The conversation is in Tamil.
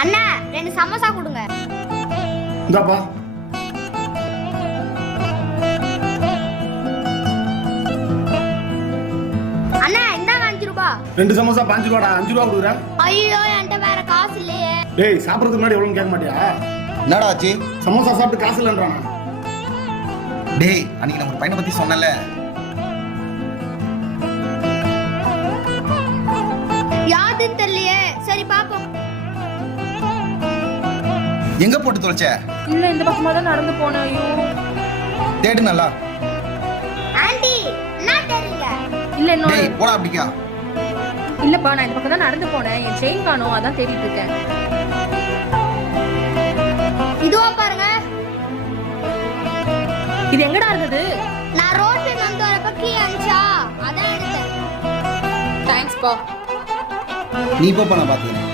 அண்ணா 2 சமோசா கொடுங்க. இந்தாப்பா. அண்ணா இந்தாங்க 5 ரூபாய். 2 சமோசா 5 ரூபாடா. 5 ரூபா கொடுக்குற. ஐயோ என்கிட்ட வேற காசு இல்லையே. டேய் சாப்பிடுறதுக்கு முன்னாடி எவ்வளவு கேட்க மாட்டியா? என்னடா ஆச்சு? சமோசா சாப்பிட்டு காசு இல்லன்றானா? டேய் அன்னைக்கு நம்ம ஒரு பையனை பத்தி சொன்னல. யாருன்னு தெரியலையே. சரி பாப்போம். எங்க போட்டு தொலைச்ச? இல்ல இந்த பக்கமா தான் நடந்து போனேன். ஐயோ தேடு நல்லா. ஆண்டி என்ன தேடுறீங்க? இல்ல இன்னொரு டேய் போடா அப்படிக்கா. இல்லப்பா நான் இந்த பக்கம் தான் நடந்து போனேன். என் செயின் காணோம், அதான் தேடிட்டு இருக்கேன். இதுவா பாருங்க. இது எங்கடா இருந்தது? நான் ரோட்ல வந்து வரப்ப கீ அடிச்சா அதான் எடுத்தேன். தேங்க்ஸ் பா. நீ போப்பா நான் பாத்துக்கிறேன்.